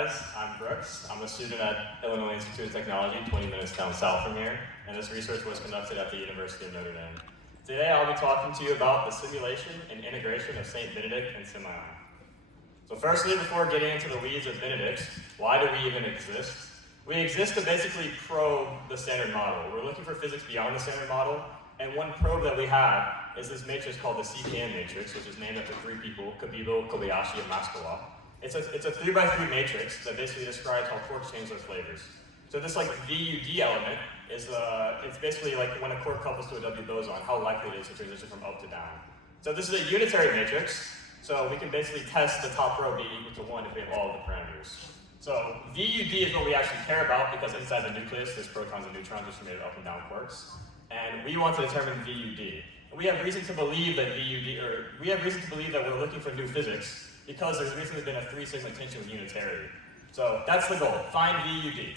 guys, I'm Brooks. I'm a student at Illinois Institute of Technology, 20 minutes down south from here, and this research was conducted at the University of Notre Dame. Today I'll be talking to you about the simulation and integration of St. Benedict and Semion. So firstly, before getting into the weeds of Benedict, why do we even exist? We exist to basically probe the standard model. We're looking for physics beyond the standard model, and one probe that we have is this matrix called the CKM matrix, which is named after three people, Kabibo, Kobayashi, and Maskawa. It's a 3x3 matrix that basically describes how quarks change their flavors. So this VUD element is it's basically like when a quark couples to a W boson, how likely it is to transition from up to down. So this is a unitary matrix, so we can basically test the top row being equal to 1 if we have all of the parameters. So VUD is what we actually care about because inside the nucleus there's protons and neutrons which are made of up and down quarks. And we want to determine VUD. And we have reason to believe that we're looking for new physics because there's recently been a 3 sigma tension with unitary. So that's the goal, find VUD.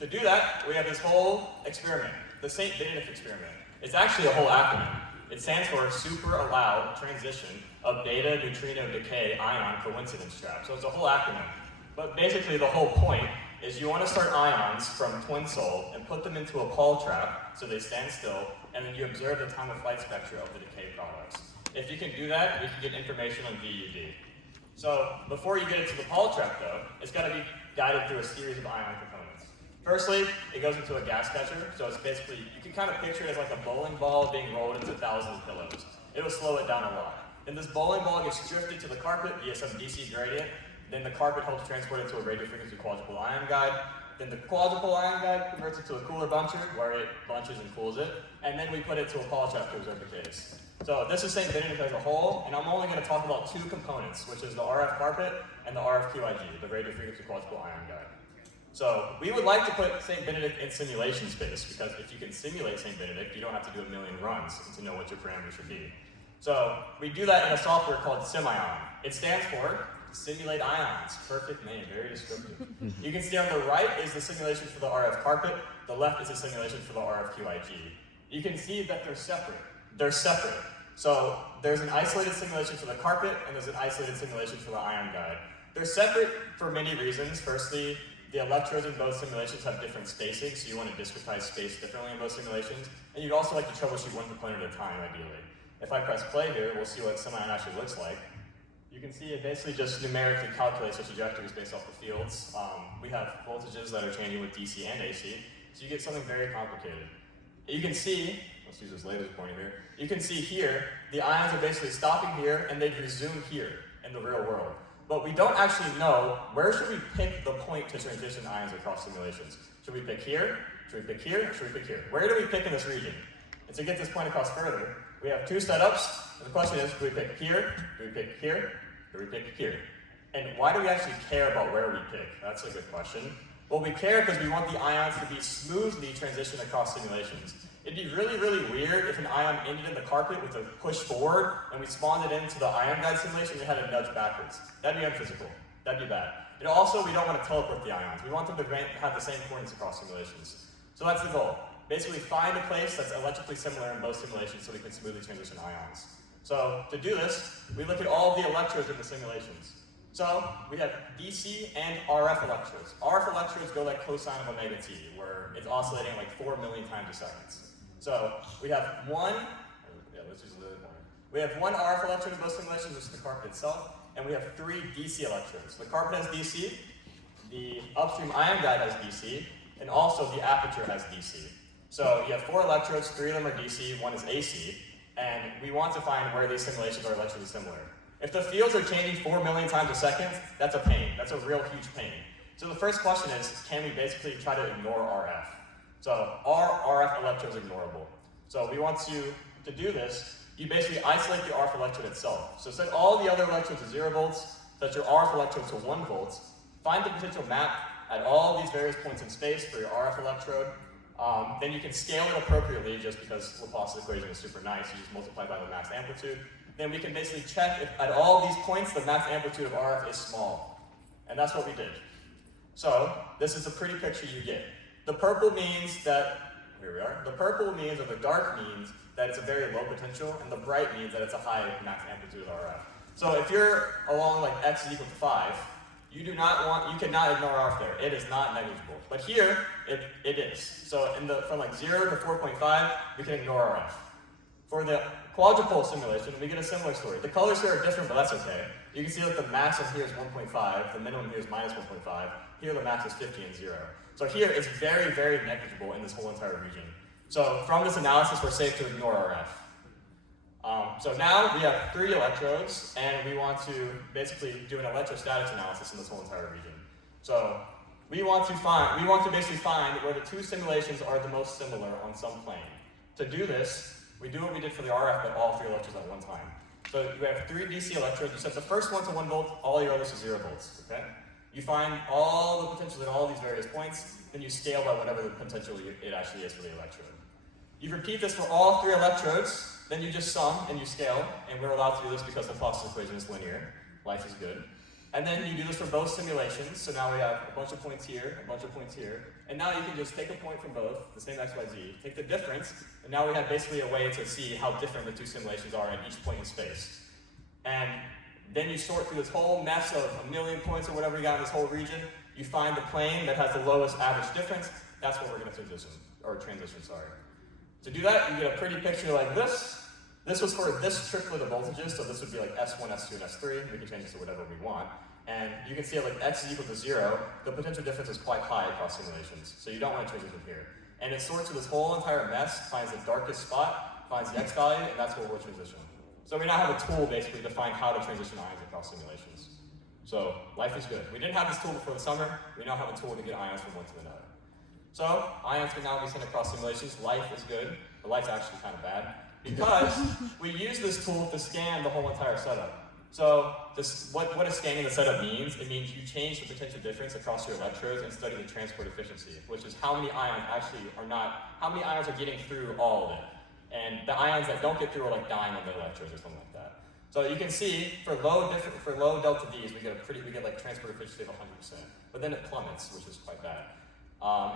To do that, we have this whole experiment, the St. Benedict experiment. It's actually a whole acronym. It stands for Super Allowed Transition of Beta Neutrino Decay Ion Coincidence Trap. So it's a whole acronym. But basically the whole point is you want to start ions from twin sol and put them into a Paul trap so they stand still, and then you observe the time of flight spectra of the decay products. If you can do that, you can get information on VUD. So before you get into the Paul trap though, it's got to be guided through a series of ion components. Firstly, it goes into a gas catcher, so it's basically, you can kind of picture it as like a bowling ball being rolled into thousands of pillows. It'll slow it down a lot. Then this bowling ball gets drifted to the carpet via some DC gradient. Then the carpet helps transport it to a radio frequency quadruple ion guide. Then the quadruple ion guide converts it to a cooler buncher where it bunches and cools it. And then we put it to a Paul trap to observe the case. So this is St. Benedict as a whole, and I'm only going to talk about 2 components, which is the RF carpet and the RF QIG, the radio frequency quadruple ion guide. So we would like to put St. Benedict in simulation space, because if you can simulate St. Benedict, you don't have to do a million runs to know what your parameters should be. So we do that in a software called Semion. It stands for Simulate Ions. Perfect name, very descriptive. You can see on the right is the simulation for the RF carpet. The left is the simulation for the RF QIG. You can see that they're separate. They're separate. So there's an isolated simulation for the carpet, and there's an isolated simulation for the ion guide. They're separate for many reasons. Firstly, the electrodes in both simulations have different spacing, so you want to discretize space differently in both simulations. And you'd also like to troubleshoot one component at a time, ideally. If I press play here, we'll see what Semion actually looks like. You can see it basically just numerically calculates the trajectories based off the fields. We have voltages that are changing with DC and AC, so you get something very complicated. You can see, let's use this laser pointer here, you can see here, the ions are basically stopping here and they've resumed here in the real world. But we don't actually know where should we pick the point to transition ions across simulations. Should we pick here? Should we pick here? Or should we pick here? Where do we pick in this region? And to get this point across further, we have 2 setups. And the question is, do we pick here? Do we pick here? Do we pick here? And why do we actually care about where we pick? That's a good question. Well, we care because we want the ions to be smoothly transitioned across simulations. It'd be really, really weird if an ion ended in the carpet with a push forward and we spawned it into the ion guide simulation and it had a nudge backwards. That'd be unphysical. That'd be bad. And also, we don't want to teleport the ions. We want them to have the same coordinates across simulations. So that's the goal. Basically, find a place that's electrically similar in both simulations so we can smoothly transition ions. So to do this, we look at all the electrodes in the simulations. So we have DC and RF electrodes. RF electrodes go like cosine of omega t, where it's oscillating like 4 million times a second. So we have one RF electrode in both simulations, which is the carpet itself, and we have 3 DC electrodes. The carpet has DC, the upstream ion guide has DC, and also the aperture has DC. So you have 4 electrodes, 3 of them are DC, 1 is AC, and we want to find where these simulations are electrically similar. If the fields are changing 4 million times a second, that's a pain. That's a real huge pain. So the first question is, can we basically try to ignore RF? So are RF electrodes ignorable? So we want to do this, you basically isolate the RF electrode itself. So set all the other electrodes to 0 volts, set your RF electrode to 1 volt, find the potential map at all these various points in space for your RF electrode. Then you can scale it appropriately just because Laplace's equation is super nice. You just multiply by the max amplitude. Then we can basically check if at all these points the max amplitude of RF is small. And that's what we did. So this is a pretty picture you get. The purple means that, here we are, the purple means, or the dark means, that it's a very low potential, and the bright means that it's a high max amplitude of RF. So if you're along like x is equal to 5, you cannot ignore RF there. It is not negligible. But here, it is. So from like 0 to 4.5, we can ignore RF. For the quadrupole simulation, we get a similar story. The colors here are different, but that's okay. You can see that the max in here is 1.5, the minimum here is minus 1.5, here the max is 50 and 0. So here it's very, very negligible in this whole entire region. So from this analysis, we're safe to ignore RF. So now we have 3 electrodes, and we want to basically do an electrostatics analysis in this whole entire region. So we want to basically find where the 2 simulations are the most similar on some plane. To do this, we do what we did for the RF, but all 3 electrodes at one time. So we have 3 DC electrodes. You set the first one to 1 volt, all your others to 0 volts. Okay? You find all the potentials at all these various points, then you scale by whatever the potential it actually is for the electrode. You repeat this for all 3 electrodes, then you just sum and you scale, and we're allowed to do this because the Laplace equation is linear. Life is good. And then you do this for both simulations, so now we have a bunch of points here, a bunch of points here, and now you can just take a point from both, the same x, y, z, take the difference, and now we have basically a way to see how different the 2 simulations are at each point in space. And then you sort through this whole mess of a million points or whatever you got in this whole region, you find the plane that has the lowest average difference, that's what we're going to transition. To do that, you get a pretty picture like this. This was for this triplet of voltages, so this would be like S1, S2, and S3. We can change this to whatever we want. And you can see it like x is equal to 0. The potential difference is quite high across simulations, so you don't want to transition here. And it sorts through this whole entire mess, finds the darkest spot, finds the x value, and that's where we're transitioning. So we now have a tool basically to find how to transition ions across simulations. So life is good. We didn't have this tool before the summer. We now have a tool to get ions from one to another. So ions can now be sent across simulations. Life is good, but life's actually kind of bad because we use this tool to scan the whole entire setup. So what a scanning the setup means, it means you change the potential difference across your electrodes and study the transport efficiency, which is how many ions are getting through all of it. And the ions that don't get through are like dying on the electrodes or something like that. So you can see for low delta V's, we get like transport efficiency of 100%, but then it plummets, which is quite bad.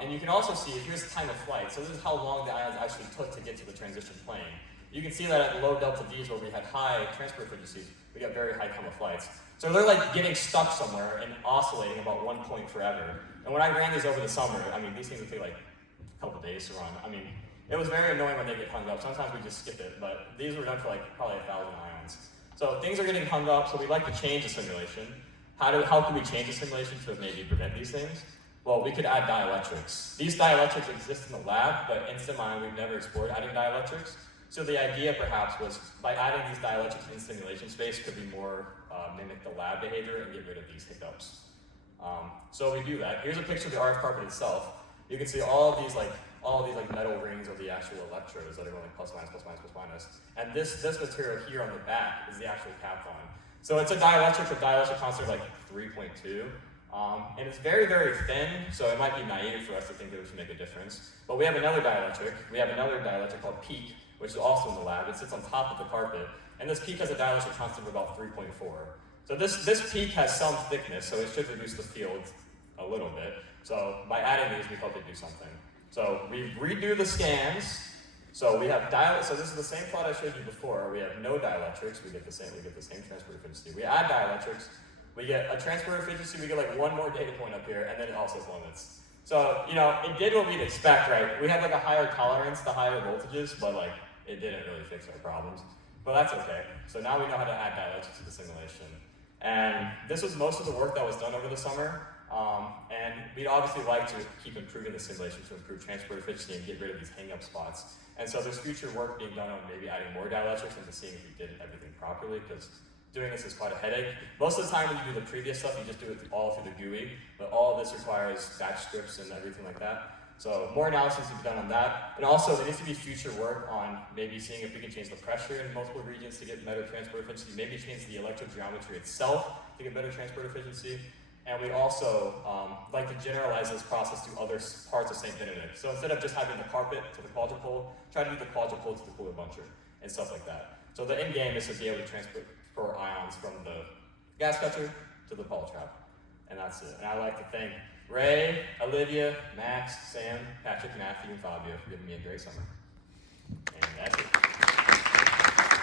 And you can also see, here's the time of flight. So this is how long the ions actually took to get to the transition plane. You can see that at low delta V's where we had high transport efficiencies, we got very high time of flights. So they're like getting stuck somewhere and oscillating about 1 point forever. And when I ran these over the summer, I mean, these things would take like a couple days to run. I mean, it was very annoying when they get hung up. Sometimes we just skip it, but these were done for like probably 1,000 ions. So things are getting hung up, so we like to change the simulation. How can we change the simulation to maybe prevent these things? Well, we could add dielectrics. These dielectrics exist in the lab, but in SimIon, we've never explored adding dielectrics. So the idea perhaps was by adding these dielectrics in simulation space could be more mimic the lab behavior and get rid of these hiccups. So we do that. Here's a picture of the RF carpet itself. You can see all of these metal rings are the actual electrodes that are going plus minus, plus minus, plus minus. And this material here on the back is the actual Kaplan. So it's a dielectric with dielectric constant like 3.2. And it's very, very thin, so it might be naive for us to think that we should make a difference. But we have another dielectric. We have another dielectric called PEAK, which is also in the lab. It sits on top of the carpet. And this PEAK has a dielectric constant of about 3.4. So this PEAK has some thickness, so it should reduce the field a little bit. So by adding these, we hope it do something. So we redo the scans. So we have so this is the same plot I showed you before. We have no dielectrics. We get the same transport efficiency. We add dielectrics. We get a transport efficiency, we get like one more data point up here, and then it also plummets. So, it did what we'd expect, right? We had like a higher tolerance to higher voltages, but like, it didn't really fix our problems. But that's okay. So now we know how to add dielectrics to the simulation. And this was most of the work that was done over the summer. And we'd obviously like to keep improving the simulation to improve transport efficiency and get rid of these hang-up spots. And so there's future work being done on maybe adding more dielectrics and seeing if we did everything properly, because doing this is quite a headache. Most of the time when you do the previous stuff, you just do it all through the GUI, but all of this requires batch scripts and everything like that. So more analysis to be done on that. And also there needs to be future work on maybe seeing if we can change the pressure in multiple regions to get better transport efficiency, maybe change the electrogeometry itself to get better transport efficiency. And we also like to generalize this process to other parts of St. Benedict. So instead of just having the carpet to the quadrupole, try to do the quadrupole to the cooler buncher and stuff like that. So the end game is to be able to transport ions from the gas catcher to the Paul trap. And that's it. And I'd like to thank Ray, Olivia, Max, Sam, Patrick, Matthew, and Fabio for giving me a great summer. And that's it.